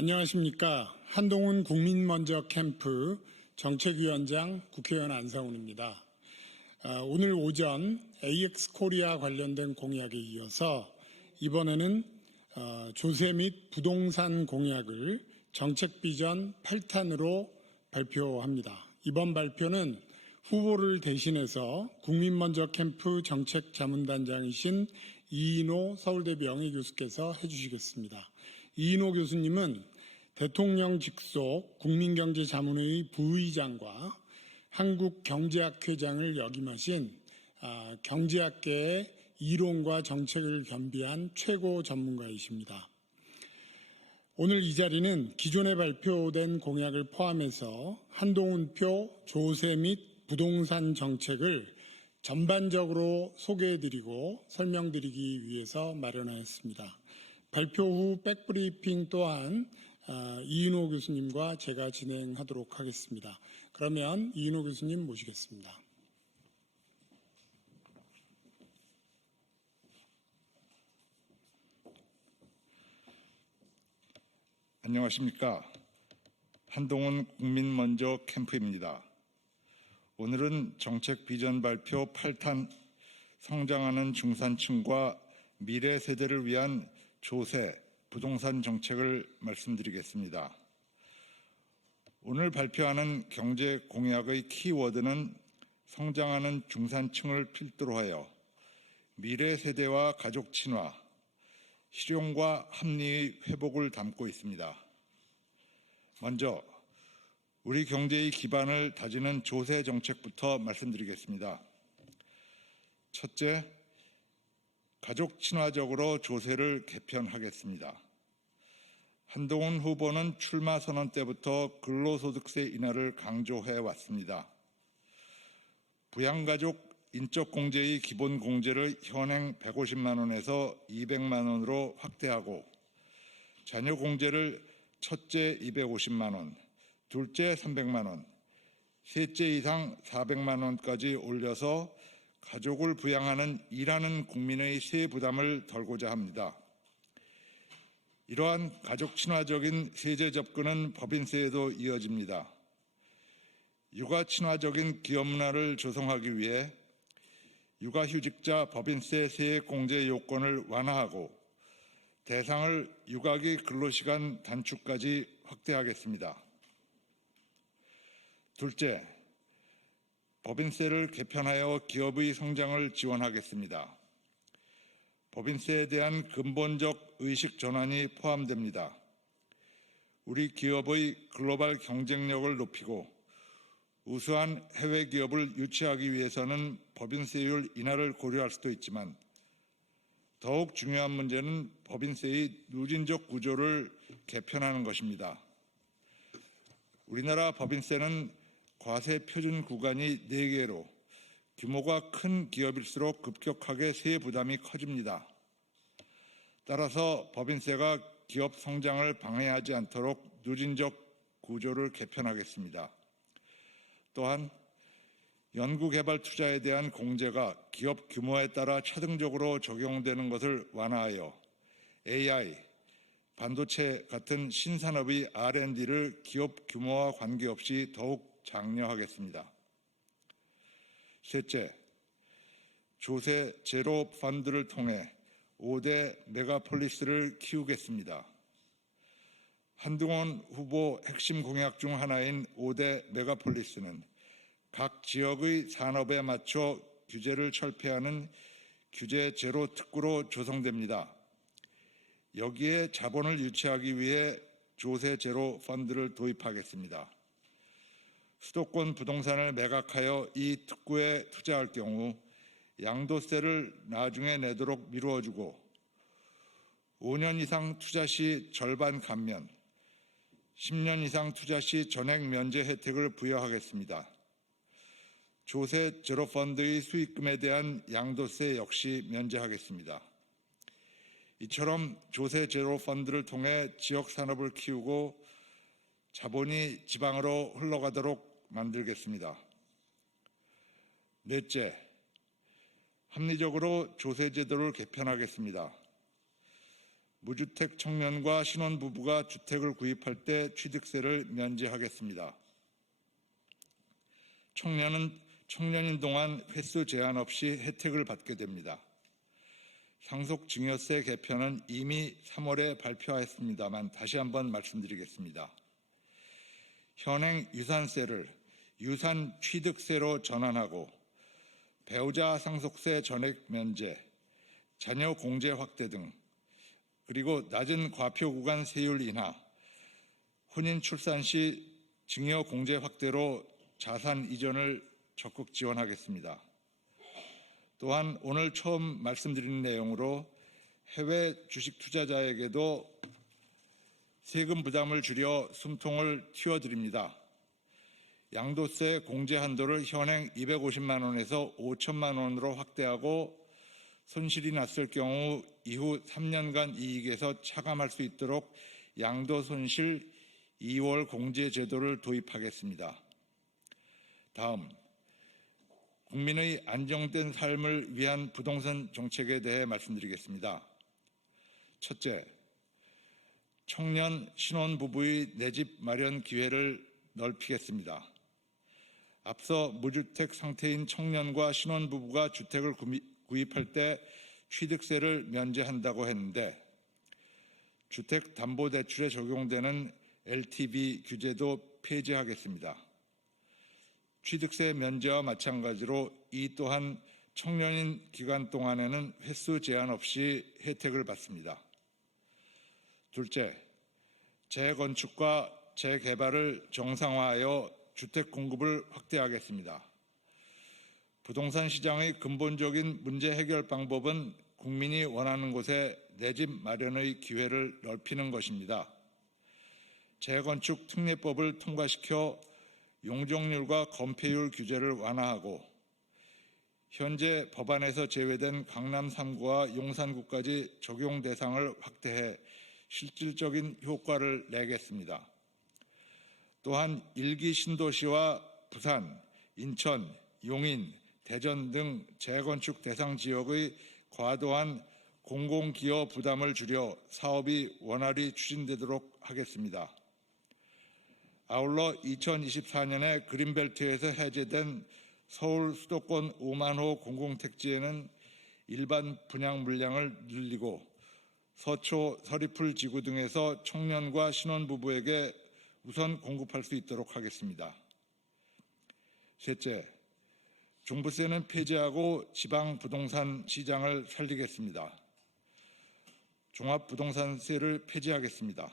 안녕하십니까. 한동훈 국민먼저 캠프 정책위원장 국회의원 안상훈입니다. 오늘 오전 AX코리아 관련된 공약에 이어서 이번에는 조세 및 부동산 공약을 정책비전 8탄으로 발표합니다. 이번 발표는 후보를 대신해서 국민먼저 캠프 정책자문단장이신 이인호 서울대 명예교수께서 해주시겠습니다. 이인호 교수님은 대통령 직속 국민경제자문회의 부의장과 한국경제학회장을 역임하신 경제학계의 이론과 정책을 겸비한 최고 전문가이십니다. 오늘 이 자리는 기존에 발표된 공약을 포함해서 한동훈표 조세 및 부동산 정책을 전반적으로 소개해드리고 설명드리기 위해서 마련하였습니다. 발표 후 백브리핑 또한 이인호 교수님과 제가 진행하도록 하겠습니다. 그러면 이인호 교수님 모시겠습니다. 안녕하십니까. 한동훈 국민먼저 캠프입니다. 오늘은 정책 비전 발표 8탄 성장하는 중산층과 미래 세대를 위한 조세, 부동산 정책을 말씀드리겠습니다. 오늘 발표하는 경제 공약의 키워드는 성장하는 중산층을 필두로 하여 미래 세대와 가족 친화, 실용과 합리의 회복을 담고 있습니다. 먼저 우리 경제의 기반을 다지는 조세 정책부터 말씀드리겠습니다. 첫째, 가족 친화적으로 조세를 개편하겠습니다. 한동훈 후보는 출마 선언 때부터 근로소득세 인하를 강조해 왔습니다. 부양가족 인적공제의 기본공제를 현행 150만 원에서 200만 원으로 확대하고 자녀공제를 첫째 250만 원, 둘째 300만 원, 셋째 이상 400만 원까지 올려서 가족을 부양하는 일하는 국민의 세 부담을 덜고자 합니다. 이러한 가족 친화적인 세제 접근은 법인세에도 이어집니다. 육아 친화적인 기업 문화를 조성하기 위해 육아휴직자 법인세 세액 공제 요건을 완화하고 대상을 육아기 근로시간 단축까지 확대하겠습니다. 둘째, 법인세를 개편하여 기업의 성장을 지원하겠습니다. 법인세에 대한 근본적 의식 전환이 포함됩니다. 우리 기업의 글로벌 경쟁력을 높이고 우수한 해외 기업을 유치하기 위해서는 법인세율 인하를 고려할 수도 있지만 더욱 중요한 문제는 법인세의 누진적 구조를 개편하는 것입니다. 우리나라 법인세는 과세 표준 구간이 4개로 규모가 큰 기업일수록 급격하게 세액 부담이 커집니다. 따라서 법인세가 기업 성장을 방해하지 않도록 누진적 구조를 개편하겠습니다. 또한 연구개발 투자에 대한 공제가 기업 규모에 따라 차등적으로 적용되는 것을 완화하여 AI, 반도체 같은 신산업의 R&D를 기업 규모와 관계없이 더욱 장려하겠습니다. 셋째, 조세 제로 펀드를 통해 5대 메가폴리스를 키우겠습니다. 한동훈 후보 핵심 공약 중 하나인 5대 메가폴리스는 각 지역의 산업에 맞춰 규제를 철폐하는 규제 제로 특구로 조성됩니다. 여기에 자본을 유치하기 위해 조세 제로 펀드를 도입하겠습니다. 수도권 부동산을 매각하여 이 특구에 투자할 경우 양도세를 나중에 내도록 미루어주고 5년 이상 투자 시 절반 감면, 10년 이상 투자 시 전액 면제 혜택을 부여하겠습니다. 조세 제로펀드의 수익금에 대한 양도세 역시 면제하겠습니다. 이처럼 조세 제로펀드를 통해 지역 산업을 키우고 자본이 지방으로 흘러가도록 만들겠습니다. 넷째, 합리적으로 조세 제도를 개편하겠습니다. 무주택 청년과 신혼부부가 주택을 구입할 때 취득세를 면제하겠습니다. 청년인 동안 횟수 제한 없이 혜택을 받게 됩니다. 상속증여세 개편은 이미 3월에 발표했습니다만 다시 한번 말씀드리겠습니다. 현행 유산세를 유산 취득세로 전환하고 배우자 상속세 전액 면제, 자녀 공제 확대 등 그리고 낮은 과표 구간 세율 인하, 혼인 출산 시 증여 공제 확대로 자산 이전을 적극 지원하겠습니다. 또한 오늘 처음 말씀드린 내용으로 해외 주식 투자자에게도 세금 부담을 줄여 숨통을 틔워드립니다. 양도세 공제 한도를 현행 250만 원에서 5천만 원으로 확대하고 손실이 났을 경우 이후 3년간 이익에서 차감할 수 있도록 양도손실 2월 공제 제도를 도입하겠습니다. 다음, 국민의 안정된 삶을 위한 부동산 정책에 대해 말씀드리겠습니다. 첫째, 청년 신혼부부의 내 집 마련 기회를 넓히겠습니다. 앞서 무주택 상태인 청년과 신혼부부가 주택을 구입할 때 취득세를 면제한다고 했는데 주택담보대출에 적용되는 LTV 규제도 폐지하겠습니다. 취득세 면제와 마찬가지로 이 또한 청년인 기간 동안에는 횟수 제한 없이 혜택을 받습니다. 둘째, 재건축과 재개발을 정상화하여 주택 공급을 확대하겠습니다. 부동산 시장의 근본적인 문제 해결 방법은 국민이 원하는 곳에 내 집 마련의 기회를 넓히는 것입니다. 재건축 특례법을 통과시켜 용적률과 건폐율 규제를 완화하고 현재 법안에서 제외된 강남 3구와 용산구까지 적용 대상을 확대해 실질적인 효과를 내겠습니다. 또한 1기 신도시와 부산, 인천, 용인, 대전 등 재건축 대상 지역의 과도한 공공기여 부담을 줄여 사업이 원활히 추진되도록 하겠습니다. 아울러 2024년에 그린벨트에서 해제된 서울 수도권 5만 호 공공택지에는 일반 분양 물량을 늘리고 서초, 서리풀 지구 등에서 청년과 신혼부부에게 우선 공급할 수 있도록 하겠습니다. 셋째, 종부세는 폐지하고 지방 부동산 시장을 살리겠습니다. 종합부동산세를 폐지하겠습니다.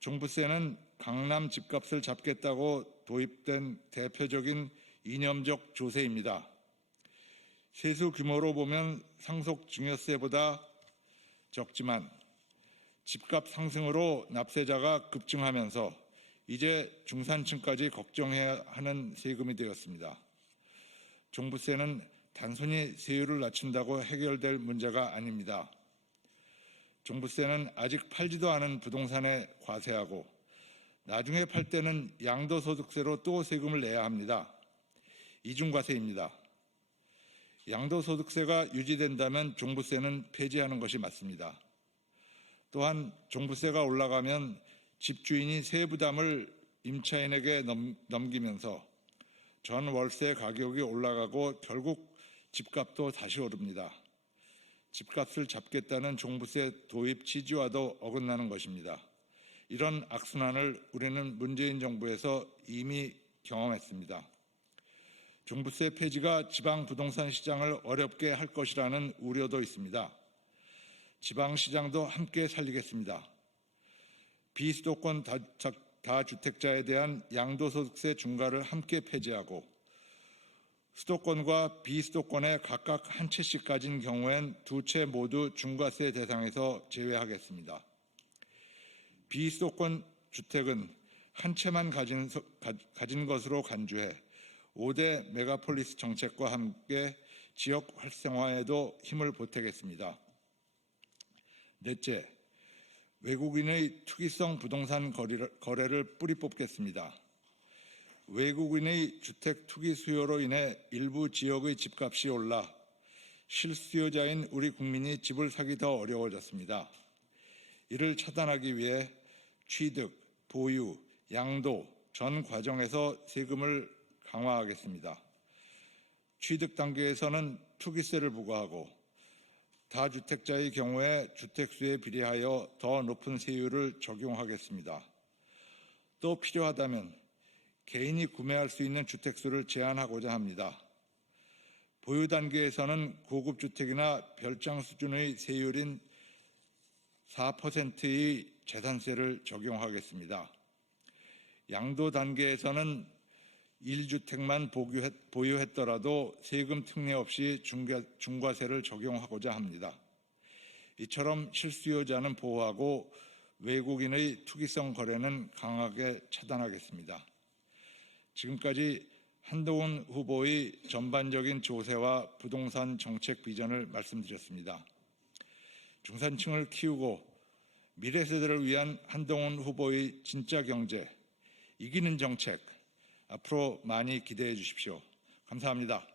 종부세는 강남 집값을 잡겠다고 도입된 대표적인 이념적 조세입니다. 세수 규모로 보면 상속증여세보다 적지만 집값 상승으로 납세자가 급증하면서 이제 중산층까지 걱정해야 하는 세금이 되었습니다. 종부세는 단순히 세율을 낮춘다고 해결될 문제가 아닙니다. 종부세는 아직 팔지도 않은 부동산에 과세하고 나중에 팔 때는 양도소득세로 또 세금을 내야 합니다. 이중과세입니다. 양도소득세가 유지된다면 종부세는 폐지하는 것이 맞습니다. 또한 종부세가 올라가면 집주인이 세부담을 임차인에게 넘기면서 전 월세 가격이 올라가고 결국 집값도 다시 오릅니다. 집값을 잡겠다는 종부세 도입 취지와도 어긋나는 것입니다. 이런 악순환을 우리는 문재인 정부에서 이미 경험했습니다. 종부세 폐지가 지방 부동산 시장을 어렵게 할 것이라는 우려도 있습니다. 지방 시장도 함께 살리겠습니다. 비수도권 다주택자에 대한 양도소득세 중과를 함께 폐지하고 수도권과 비수도권에 각각 한 채씩 가진 경우엔 두 채 모두 중과세 대상에서 제외하겠습니다. 비수도권 주택은 한 채만 가진 것으로 간주해 5대 메가폴리스 정책과 함께 지역 활성화에도 힘을 보태겠습니다. 넷째, 외국인의 투기성 부동산 거래를 뿌리 뽑겠습니다. 외국인의 주택 투기 수요로 인해 일부 지역의 집값이 올라 실수요자인 우리 국민이 집을 사기 더 어려워졌습니다. 이를 차단하기 위해 취득, 보유, 양도 전 과정에서 세금을 강화하겠습니다. 취득 단계에서는 투기세를 부과하고 다주택자의 경우에 주택수에 비례하여 더 높은 세율을 적용하겠습니다. 또 필요하다면 개인이 구매할 수 있는 주택수를 제한하고자 합니다. 보유 단계에서는 고급 주택이나 별장 수준의 세율인 4%의 재산세를 적용하겠습니다. 양도 단계에서는 1주택만 보유했더라도 세금 특례 없이 중과세를 적용하고자 합니다. 이처럼 실수요자는 보호하고 외국인의 투기성 거래는 강하게 차단하겠습니다. 지금까지 한동훈 후보의 전반적인 조세와 부동산 정책 비전을 말씀드렸습니다. 중산층을 키우고 미래 세대를 위한 한동훈 후보의 진짜 경제, 이기는 정책, 앞으로 많이 기대해 주십시오. 감사합니다.